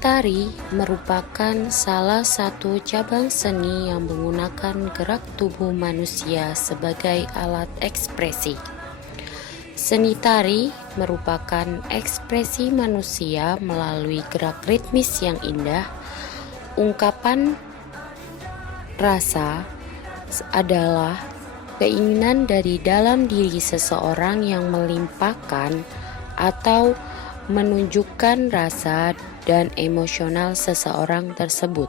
Tari merupakan salah satu cabang seni yang menggunakan gerak tubuh manusia sebagai alat ekspresi. Seni tari merupakan ekspresi manusia melalui gerak ritmis yang indah. Ungkapan rasa adalah keinginan dari dalam diri seseorang yang melimpahkan atau menunjukkan rasa dan emosional seseorang tersebut.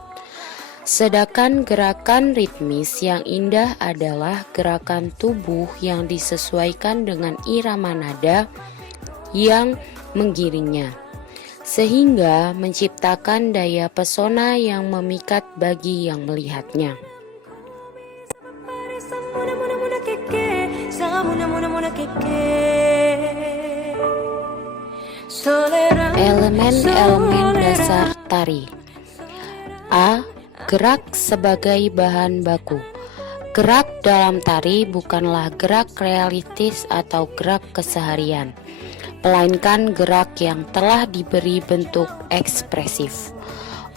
Sedangkan gerakan ritmis yang indah adalah gerakan tubuh yang disesuaikan dengan irama nada yang menggiringnya, sehingga menciptakan daya pesona yang memikat bagi yang melihatnya. Elemen-elemen dasar tari. A. Gerak sebagai bahan baku. Gerak dalam tari bukanlah gerak realistis atau gerak keseharian, melainkan gerak yang telah diberi bentuk ekspresif.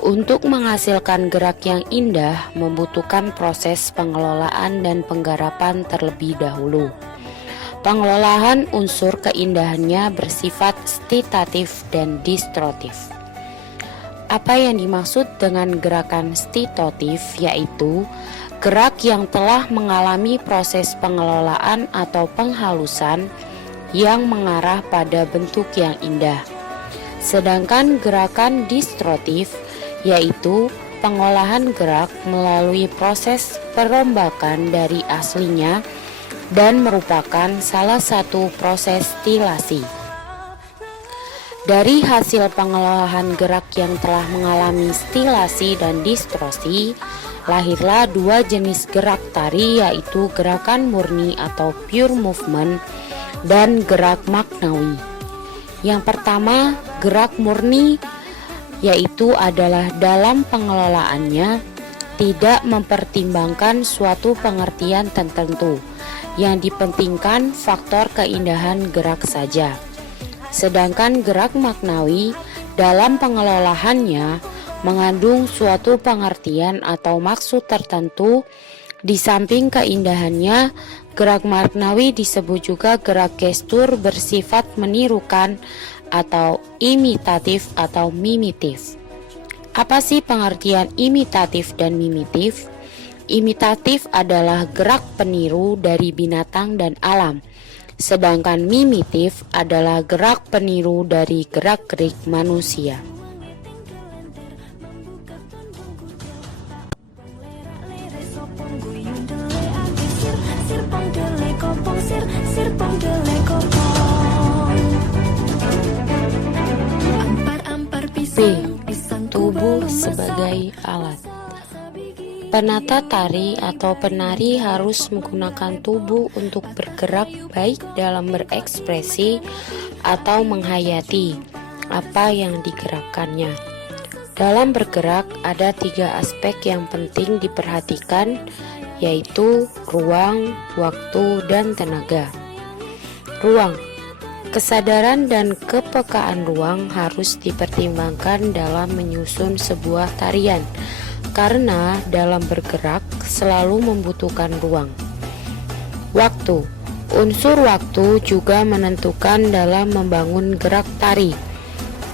Untuk menghasilkan gerak yang indah membutuhkan proses pengelolaan dan penggarapan terlebih dahulu. Pengelolaan unsur keindahannya bersifat stitatif dan distortif. Apa yang dimaksud dengan gerakan stitatif yaitu gerak yang telah mengalami proses pengelolaan atau penghalusan yang mengarah pada bentuk yang indah. Sedangkan gerakan distortif yaitu pengolahan gerak melalui proses perombakan dari aslinya dan merupakan salah satu proses stilasi. Dari hasil pengelolaan gerak yang telah mengalami stilasi dan distorsi, lahirlah dua jenis gerak tari yaitu gerakan murni atau pure movement dan gerak maknawi. Yang pertama, gerak murni yaitu adalah dalam pengelolaannya tidak mempertimbangkan suatu pengertian tertentu, yang dipentingkan faktor keindahan gerak saja. Sedangkan gerak maknawi dalam pengelolaannya mengandung suatu pengertian atau maksud tertentu. Di samping keindahannya, gerak maknawi disebut juga gerak gestur bersifat menirukan atau imitatif atau mimitif. Apa sih pengertian imitatif dan mimitif? Imitatif adalah gerak peniru dari binatang dan alam, sedangkan mimitif adalah gerak peniru dari gerak-gerik manusia. B. Tubuh sebagai alat. Penata tari atau penari harus menggunakan tubuh untuk bergerak baik dalam berekspresi atau menghayati apa yang digerakkannya. Dalam bergerak ada 3 aspek yang penting diperhatikan, yaitu ruang, waktu, dan tenaga. Ruang. Kesadaran dan kepekaan ruang harus dipertimbangkan dalam menyusun sebuah tarian, karena dalam bergerak selalu membutuhkan ruang. Waktu. Unsur waktu juga menentukan dalam membangun gerak tari.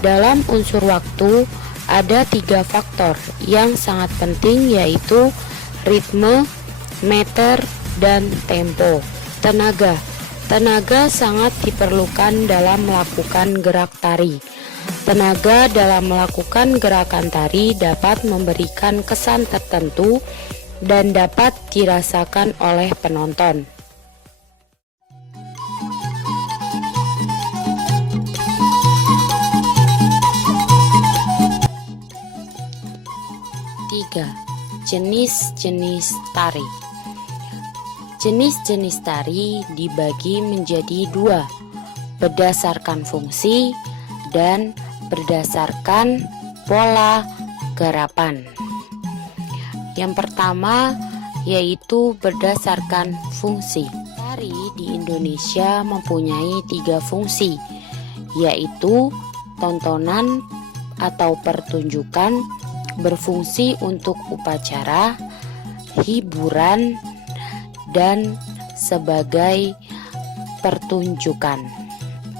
Dalam unsur waktu ada 3 faktor yang sangat penting, yaitu ritme, meter, dan tempo. Tenaga. Tenaga sangat diperlukan dalam melakukan gerak tari. Tenaga dalam melakukan gerakan tari dapat memberikan kesan tertentu dan dapat dirasakan oleh penonton. Tiga, jenis-jenis tari. Jenis-jenis tari dibagi menjadi 2, berdasarkan fungsi dan berdasarkan pola garapan. Yang pertama yaitu berdasarkan fungsi. Tari di Indonesia mempunyai 3 fungsi, yaitu tontonan atau pertunjukan berfungsi untuk upacara, hiburan, dan sebagai pertunjukan.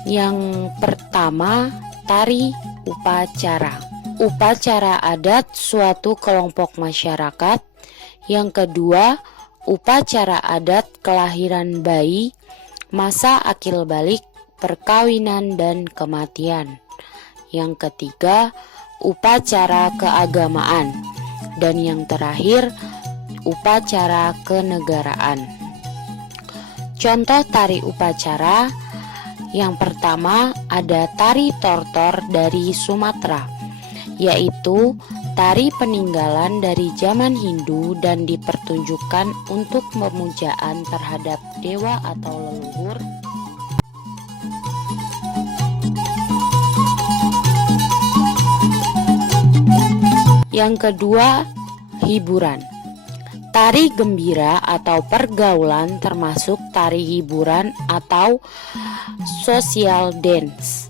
Yang pertama, tari upacara. Upacara adat suatu kelompok masyarakat. Yang kedua, upacara adat kelahiran bayi, masa akil balik, perkawinan, dan kematian. Yang ketiga, upacara keagamaan. Dan yang terakhir, upacara kenegaraan. Contoh tari upacara, yang pertama ada tari tortor dari Sumatera, yaitu tari peninggalan dari zaman Hindu dan dipertunjukkan untuk pemujaan terhadap dewa atau leluhur. Yang kedua, hiburan. Tari gembira atau pergaulan termasuk tari hiburan atau social dance.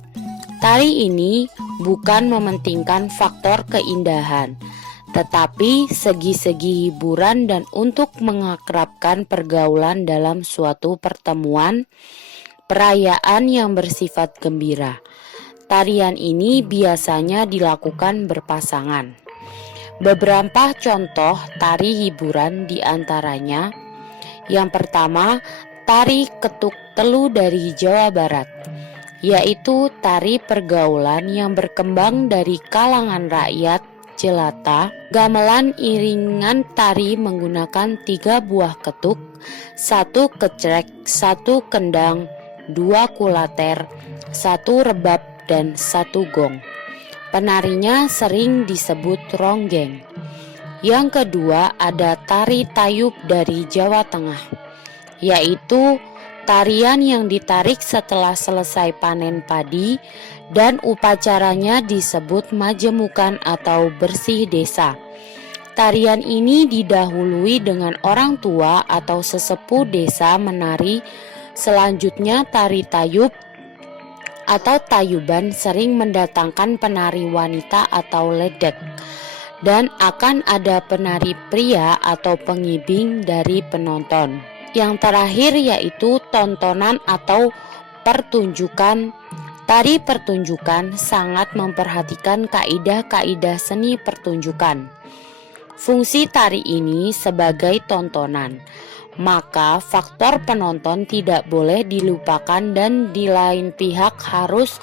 Tari ini bukan mementingkan faktor keindahan, tetapi segi-segi hiburan dan untuk mengakrabkan pergaulan dalam suatu pertemuan, perayaan yang bersifat gembira. Tarian ini biasanya dilakukan berpasangan. Beberapa contoh tari hiburan diantaranya, yang pertama, tari ketuk telu dari Jawa Barat, yaitu tari pergaulan yang berkembang dari kalangan rakyat jelata. Gamelan iringan tari menggunakan 3 buah ketuk, 1 kecrek, 1 kendang, 2 kulater, 1 rebab, dan 1 gong. Penarinya sering disebut ronggeng. Yang kedua ada tari tayub dari Jawa Tengah, yaitu tarian yang ditarik setelah selesai panen padi dan upacaranya disebut majemukan atau bersih desa. Tarian ini didahului dengan orang tua atau sesepuh desa menari. Selanjutnya tari tayub atau tayuban sering mendatangkan penari wanita atau ledek, dan akan ada penari pria atau pengibing dari penonton. Yang terakhir yaitu tontonan atau pertunjukan. Tari pertunjukan sangat memperhatikan kaidah-kaidah seni pertunjukan. Fungsi tari ini sebagai tontonan, maka faktor penonton tidak boleh dilupakan dan di lain pihak harus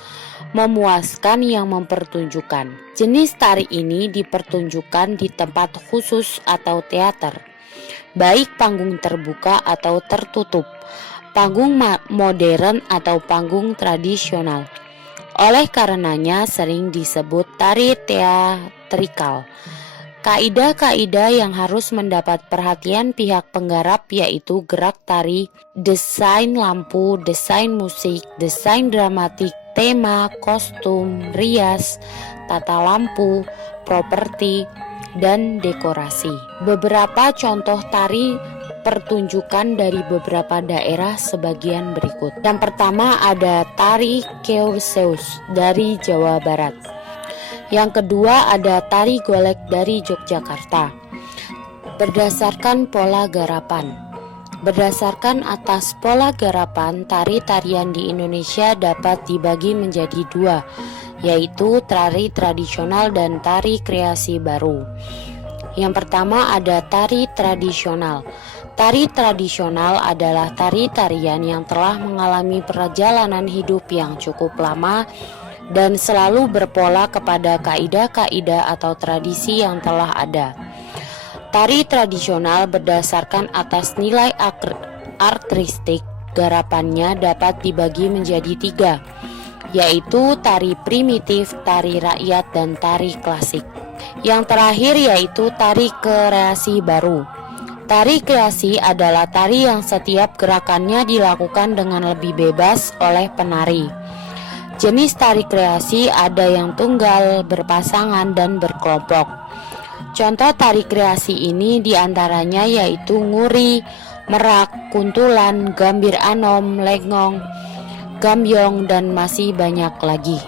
memuaskan yang mempertunjukkan. Jenis tari ini dipertunjukkan di tempat khusus atau teater, baik panggung terbuka atau tertutup, panggung modern atau panggung tradisional. Oleh karenanya sering disebut tari teatrikal. Kaidah-kaidah yang harus mendapat perhatian pihak penggarap yaitu gerak tari, desain lampu, desain musik, desain dramatik, tema, kostum, rias, tata lampu, properti, dan dekorasi. Beberapa contoh tari pertunjukan dari beberapa daerah sebagian berikut. Yang pertama ada tari Keoseus dari Jawa Barat. Yang kedua ada tari golek dari Yogyakarta. Berdasarkan pola garapan. Berdasarkan atas pola garapan, tari-tarian di Indonesia dapat dibagi menjadi 2, yaitu tari tradisional dan tari kreasi baru. Yang pertama ada tari tradisional. Tari tradisional adalah tari-tarian yang telah mengalami perjalanan hidup yang cukup lama dan selalu berpola kepada kaidah-kaidah atau tradisi yang telah ada. Tari tradisional berdasarkan atas nilai artistik garapannya dapat dibagi menjadi 3, yaitu tari primitif, tari rakyat, dan tari klasik. Yang terakhir yaitu tari kreasi baru. Tari kreasi adalah tari yang setiap gerakannya dilakukan dengan lebih bebas oleh penari. Jenis tari kreasi ada yang tunggal, berpasangan, dan berkelompok. Contoh tari kreasi ini diantaranya yaitu nguri, merak, kuntulan, gambir anom, lengong, gambyong, dan masih banyak lagi.